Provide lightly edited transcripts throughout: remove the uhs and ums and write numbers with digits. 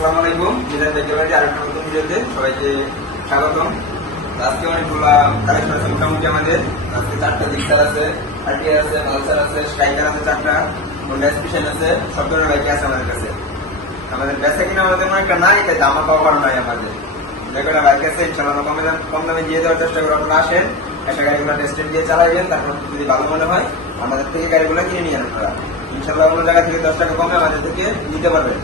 আসসালামু আলাইকুম, মিজান বাইকের বাড়ি আরেকটা নতুন ভিডিওতে সবাইকে স্বাগতম। আজকে অনেকগুলা কালেকশন আছে মোটামুটি আমাদের। আজকে 4টা জিক্সার আছে, আরটিআর আছে, পালসার আছে, স্ট্রাইকার আছে 4টা, হোন্ডা স্পেশাল আছে, সব ধরনের বাইক আছে আমাদের কাছে। আমাদের বেচা কিনা আমাদের তেমন একটা নাই, তাই দামা পাওয়া নয় আমাদের। যে কটা বাইক আছে ইনশাআল্লাহ কম দামে দিয়ে দেওয়ার চেষ্টা করে। আপনারা আসেন, একটা গাড়িগুলো টেস্টেড দিয়ে চালাবেন, তারপর যদি ভালো মনে হয় আমাদের থেকে গাড়িগুলো কিনে নিয়ে আপনারা ইনশাআল্লাহ অন্য জায়গা থেকে 10 টাকা কমে আমাদের থেকে নিতে পারবেন।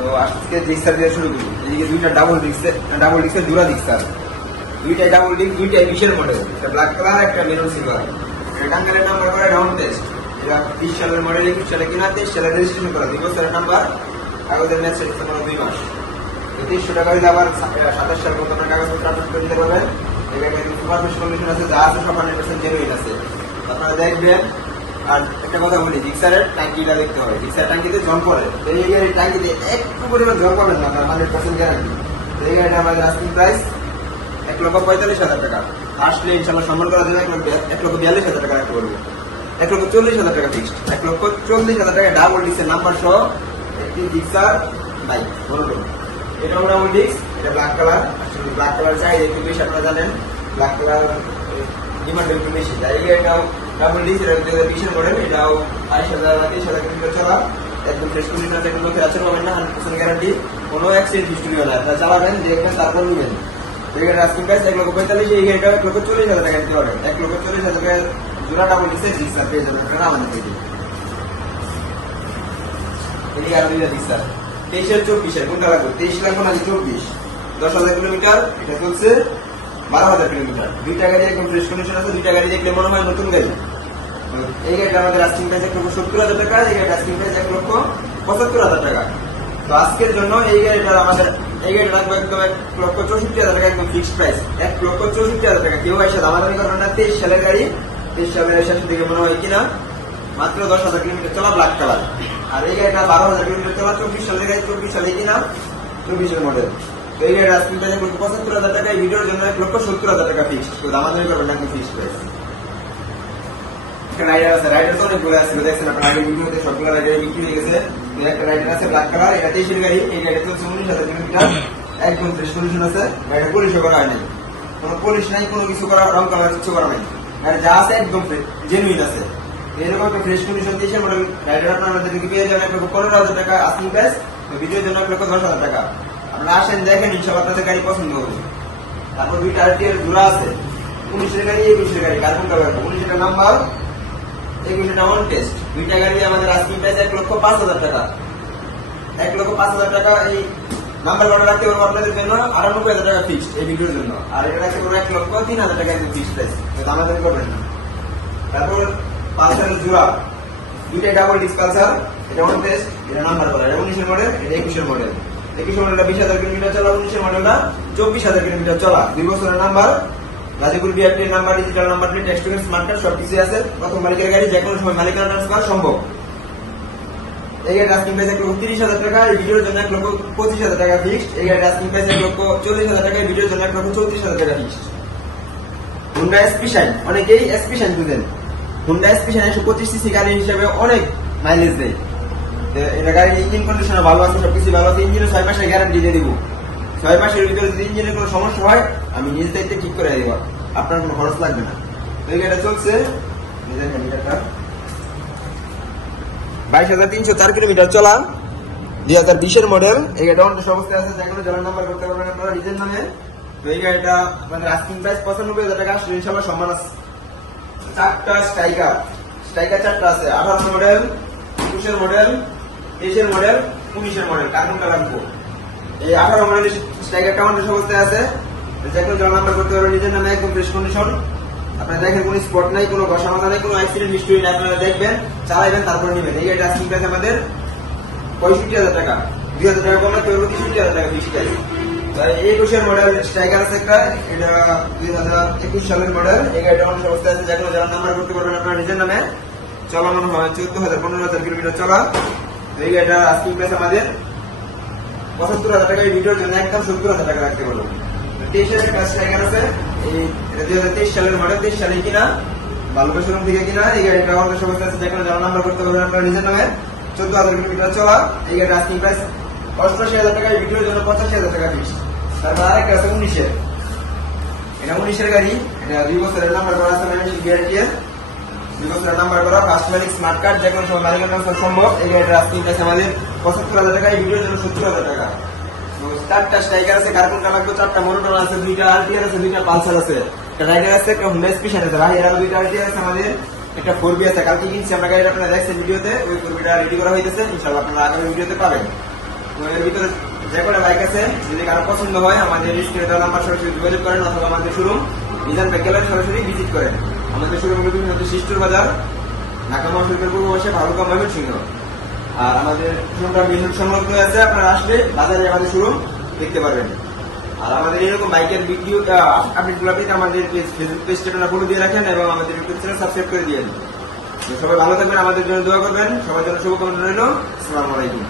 তো আজকে ডিক্সার দিয়ে শুরু করি। এদিকে দুইটা ডাবল ডিক্সের জোড়া ডিক্সার, দুইটাই ডাবল ডিক্স, দুইটাই 20-এর মডেল। একটা ব্ল্যাক কালার, একটা মেরুন সিলভার। এটা টাঙ্গাইলের নাম্বার করে ডাউন টেস্ট। এটা 20 সালের মডেল, 21 সালে কিনা, 23 সালে রেজিস্ট্রেশন করা, 2 বছরের নাম্বার, কাগজের ম্যাচ শেষ করা 2 মাস। 2300 টাকা দিলে আবার 27 সাল পর্যন্ত আপনার কাগজপত্র আপলোড করে দিতে পারবেন। এখানে সুপার ফ্রেশ কন্ডিশন আছে, যা আছে সব 100% জেনুইন আছে। আপনারা দেখবেন। আর একটা কথা বলি, জিক্সারের ট্যাঙ্কিটা দেখতে হবে। জিক্সার ট্যাঙ্কিতে জল পড়ে, এই গাড়ির ট্যাঙ্কিতে একটু পরিমাণ জল পাবেন না, 100% গ্যারান্টি। এই গাড়িটা আমাদের আস্কিং প্রাইস 1,45,000 টাকা। আসলে ইনশাআল্লাহ সম্মান করা যাবে। 1,42,000 টাকা রাখতে পারবো। 1,40,000 টাকা ফিক্সড। 1,40,000 টাকা ডাবল ডিক্সের নাম্বার সহ একটি জিক্সার বাইক বলুন। এটা ডাবল ডিক্স, এটা ব্ল্যাক কালার। আসলে ব্ল্যাক কালার চাই একটু বেশি, আপনারা জানেন ব্ল্যাক কালার ডিমান্ড একটু বেশি। তাই এই গাড়িটাও ডাবল ডিক্স, এটা 2020-এর মডেল। এটাও 22,000 কিলোমিটার চলা, একদম ফ্রেশ কন্ডিশন আছে, কোনো ফেরাচের পাবেন না, 100% গ্যারান্টি, কোনো অ্যাক্সিডেন্ট হিস্ট্রি হয় না। আপনারা চালাবেন, দেখবেন, তারপর নিবেন। এই গাড়ির আস্কিং প্রাইস 1,45,000, এই গাড়িটা 1,40,000 টাকা দিতে পারেন। 1,40,000 টাকা জোড়া ডাবল ডিক্সের জিক্সার পেয়ে যাবেন আপনারা আমাদের থেকে। এদিকে আরো দুইটা জিক্সার, 23-এর 24-এর কোনটা লাগবে? 23 লাগবে না 24? 10,000 কিলোমিটার, এটা চলছে 12,000 কিলোমিটার। দুইটা গাড়ি একদম ফ্রেশ কন্ডিশন আছে, দুইটা গাড়ি দেখলে মনে হয় নতুন গাড়ি। এই গাড়িটা আমাদের আস্কিং প্রাইস 1,70,000 টাকা, এই গাড়িটা আস্কিং প্রাইস 1,75,000 টাকা। তো আজকের জন্য এই গাড়িটা আমাদের, এই গাড়িটা রাখবো একদম 1,64,000 টাকা, একদম ফিক্সড প্রাইস 1,64,000 টাকা। কেউ এসে দামাদামি করবেন না। 23 সালের গাড়ি, 23 সালের শেষের দিকে মনে হয় কিনা, মাত্র 10,000 কিলোমিটার চলা, ব্ল্যাক কালার। আর এই গাড়িটা 12,000 কিলোমিটার চলা, 24 সালের গাড়ি, 24 সালে কিনা, 24-এর মডেল। তো এই গাড়ির আস্কিং প্রাইস 1,75,000 টাকা। এই ভিডিওর জন্য 1,70,000 টাকা ফিক্সড। তো দামাদামি করবেন না, একদম ফিক্সড প্রাইস। রাইডার আছে, রাইডার তো অনেকগুলো আছে, দেখছেন আপনার আগের ভিডিওতে সবগুলো রাইডার বিক্রি হয়ে গেছে। একটা রাইডার আছে ব্ল্যাক কালার, এটা 23-এর গাড়ি। এই গাড়িটা চলছে 19,000 কিলোমিটার, একদম ফ্রেশ কন্ডিশন আছে। গাড়িটা পলিশও করা হয় নাই, কোনো পলিশ নাই, কোনো কিছু করা, রং কালার কিছু করা নাই। গাড়ি যা আছে একদম জেনুইন আছে। এরকম একটা ফ্রেশ কন্ডিশন 23-এর মডেল রাইডার আপনার আমাদের পেয়ে যাবেন 1,15,000 টাকা আস্কিং প্রাইস। ভিডিওর জন্য 1,10,000 টাকা। আপনারা আসেন, দেখেন, ইনশাআল্লাহ আপনাদের গাড়ি পছন্দ হবে। তারপর দুইটা আরটিআর জোড়া আছে, 19-এর গাড়ি, 21-এর গাড়ি, কার্বন কালার, 19-এর নাম্বার, 21-এর ডাউন টেস্ট। দুইটা গাড়ি আমাদের আস্কিং প্রাইস 1,05,000 টাকা। 1,05,000 টাকা। এই নাম্বার কটা রাখতে পারবো আপনাদের জন্য 98,000 টাকা ফিক্সড এই ভিডিওর জন্য। আর এটা রাখতে পারবো 1,03,000 টাকা একদম ফিক্সড প্রাইস, আমাদের করবেন না। তারপর পালসারের জোড়া, দুইটাই ডাবল ডিস্ক পালসার, এটা অন টেস্ট, এটা নাম্বার করা। এটা 19-এর মডেল, এটা 21-এর মডেল। 21-এর মডেলটা 20,000 কিলোমিটার চলা, 19-এর মডেলটা 24,000 কিলোমিটার চলা, 2 বছরের নাম্বার, গাজীপুর বিআরটির number, digital number plate, text smart card সবকিছু আছে। প্রথম মালিকের গাড়ি, যে কোনো সময় মালিকানা ট্রান্সফার সম্ভব। এই গাড়ির আস্কিং প্রাইস 1,30,000 টাকা, এই ভিডিওর জন্য 1,25,000 টাকা ফিক্সড। এই গাড়ির আস্কিং প্রাইস 1,40,000 টাকা, এই ভিডিওর জন্য 1,34,000 টাকা ফিক্সড। হুন্ডা এসপি শাইন, অনেকেই এসপি শাইন বুঝেন। হুন্ডা এসপি শাইন 125 সিসি গাড়ি হিসেবে অনেক মাইলেজ দেয়। এটা গাড়ির ইঞ্জিন কন্ডিশন ভালো আছে, সবকিছু ভালো আছে। ইঞ্জিনে 6 মাসের গ্যারান্টি দিয়ে দিব। 6 মাসের ভিতরে যদি ইঞ্জিনের কোনো সমস্যা হয় আমি নিজ দায়িত্বে ঠিক করে দিব, আপনার কোনো খরচ লাগবে না। তো এই গাড়িটা চলছে 22,304 কিলোমিটার চলা, 2020-এর মডেল। এই গাড়িটা অনেক অবস্থায় আছে, যেগুলো জেলার নাম্বার করতে পারবেন আপনারা নিজের নামে। তো এই গাড়িটা আমাদের আস্কিং প্রাইস 95,000 টাকা, ইনশাআল্লাহ সম্মান আছে। 4টা স্ট্রাইকার, 4টা আছে, 18 মডেল, 21-এর মডেল, 23-এর মডেল, 19-এর মডেল, কার্বন কালার। এই 18 মডেলের স্ট্রাইকারটা আমাদের অবস্থায় আছে, যেগুলো জেলার নাম্বার করতে পারবেন নিজের নামে, একদম ফ্রেশ কন্ডিশন। আপনারা দেখেন, কোনো স্পট নাই, কোনো ঘষা মাথা নাই, কোনো অ্যাক্সিডেন্ট হিস্টরি নাই। আপনারা দেখবেন, চালাইবেন, তারপরে নেবেন। এই গাড়িটা আস্কিং প্রাইস আমাদের 65,000 টাকা, 2,000 টাকা কমে 63,000 টাকা ফিক্সড প্রাইস। 21-এর মডেল স্ট্রাইকার আছে একটা, এটা 2021 সালের মডেল। এই গাড়িটা অনেক অবস্থায় আছে, যেগুলো যারা নাম্বার করতে পারবেন আপনারা নিজের নামে। চলানো হয় 14,000 15,000 কিলোমিটার চলা। এই গাড়িটা আস্কিং প্রাইস আমাদের 75,000 টাকা, এই ভিডিওর জন্য একদম 70,000 টাকা রাখতে পারবো। 23-এর একটা স্ট্রাইকার আছে, এই 2023 সালের মডেল, 23 সালে কিনা, ভালো শোরুম থেকে কিনা। এই গাড়িটা অনেক অবস্থায় আছে, যেগুলো যারা নাম্বার করতে পারবেন আপনারা নিজের নামে। 14,000 কিলোমিটার চলা। এই গাড়িটা আস্কিং প্রাইস 88,000 টাকা, এই ভিডিওর জন্য 85,000 টাকা ফিক্স। তারপর আরেকটা আছে 19-এর, এটা 19-এর গাড়ি, এটা 2 বছরের নাম্বার করা আছে, মাইলেজ গ্যারান্টি এর 2 বছরের নাম্বার করা, ফার্স্ট মালিক, স্মার্ট কার্ড, যে কোনো সময় মালিকের নাম সম্ভব। এই গাড়িটার আজকে আছে আমাদের 75,000 টাকা, এই ভিডিওর জন্য 70,000 টাকা। 4টা স্ট্রাইকার আছে, কার্বন লাগবে, 4টা মোটর আছে, 2টা আরটিআর আছে, 2টা পালসার আছে, একটা রাইডার আছে, একটা হুন্ডা স্পেশাল আছে, ভাই আরো 2টা আরটিআর আছে আমাদের, একটা 4B আছে। কালকে কিনছি আমরা গাড়িটা, আপনারা দেখছেন ভিডিওতে, ওই 4Bটা রেডি করা হইতেছে, ইনশাআল্লাহ আপনারা আগামী ভিডিওতে পাবেন। এর ভিতরে যে কোনো বাইক আছে, যদি কারো পছন্দ হয় আমাদের স্ক্রিনে দেওয়া নাম্বার সরাসরি যোগাযোগ করেন, অথবা আমাদের শোরুম মিজান বাইকের সরাসরি ভিজিট করেন। আমাদের শোরুম হচ্ছে শিষ্টুর বাজার, ঢাকা মহাসড়কের পূর্ব পাশে, ভালুকা, ময়মনসিংহ। আর আমাদের শোরুমটা মিলন সংলগ্ন আছে, আপনারা আসলে বাজারে আমাদের শোরুম দেখতে পারবেন। আর আমাদের এরকম বাইকের ভিডিও আপডেটগুলো পেতে আমাদের ফেসবুক পেজটা ফলো দিয়ে রাখেন এবং আমাদের ইউটিউব চ্যানেল সাবস্ক্রাইব করে দিয়েন। সবাই ভালো থাকবেন, আমাদের জন্য দোয়া করবেন, সবার জন্য শুভকামনা রইল। আসসালামু আলাইকুম।